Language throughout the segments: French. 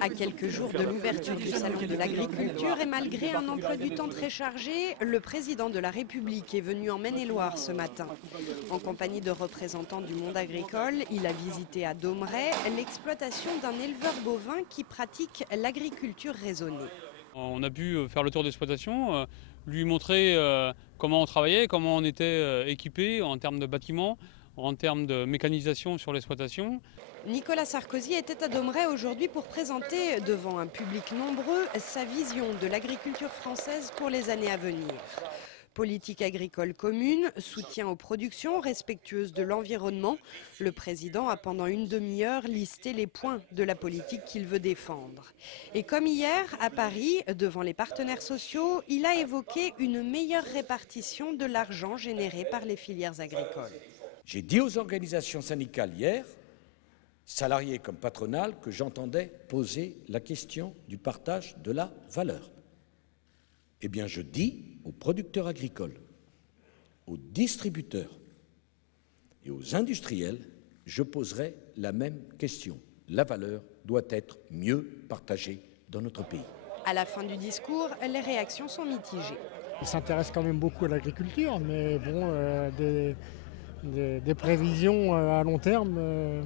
À quelques jours de l'ouverture du Salon de l'agriculture et malgré un emploi du temps très chargé, le président de la République est venu en Maine-et-Loire ce matin. En compagnie de représentants du monde agricole, il a visité à Domeray l'exploitation d'un éleveur bovin qui pratique l'agriculture raisonnée. On a pu faire le tour d'exploitation, lui montrer comment on travaillait, comment on était équipé en termes de bâtiments, en termes de mécanisation sur l'exploitation. Nicolas Sarkozy était à Domeray aujourd'hui pour présenter devant un public nombreux sa vision de l'agriculture française pour les années à venir. Politique agricole commune, soutien aux productions respectueuses de l'environnement. Le président a pendant une demi-heure listé les points de la politique qu'il veut défendre. Et comme hier, à Paris, devant les partenaires sociaux, il a évoqué une meilleure répartition de l'argent généré par les filières agricoles. J'ai dit aux organisations syndicales hier, salariés comme patronales, que j'entendais poser la question du partage de la valeur. Eh bien, je dis aux producteurs agricoles, aux distributeurs et aux industriels, je poserai la même question. La valeur doit être mieux partagée dans notre pays. À la fin du discours, les réactions sont mitigées. Il s'intéresse quand même beaucoup à l'agriculture, mais bon, des prévisions à long terme,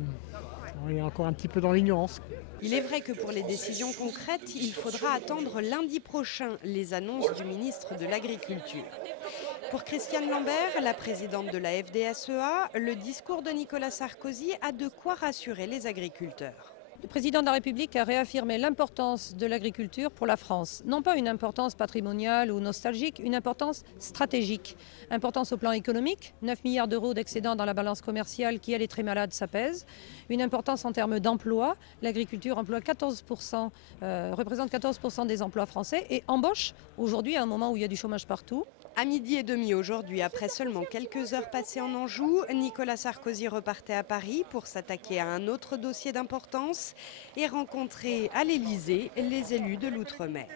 il est encore un petit peu dans l'ignorance. Il est vrai que pour les décisions concrètes, il faudra attendre lundi prochain les annonces du ministre de l'Agriculture. Pour Christiane Lambert, la présidente de la FDSEA, le discours de Nicolas Sarkozy a de quoi rassurer les agriculteurs. Le président de la République a réaffirmé l'importance de l'agriculture pour la France. Non pas une importance patrimoniale ou nostalgique, une importance stratégique. Importance au plan économique, 9 milliards d'euros d'excédent dans la balance commerciale qui, elle, est très malade, ça pèse. Une importance en termes d'emploi. L'agriculture emploie 14%, représente 14% des emplois français et embauche aujourd'hui à un moment où il y a du chômage partout. À midi et demi aujourd'hui, après seulement quelques heures passées en Anjou, Nicolas Sarkozy repartait à Paris pour s'attaquer à un autre dossier d'importance et rencontrer à l'Élysée les élus de l'Outre-mer.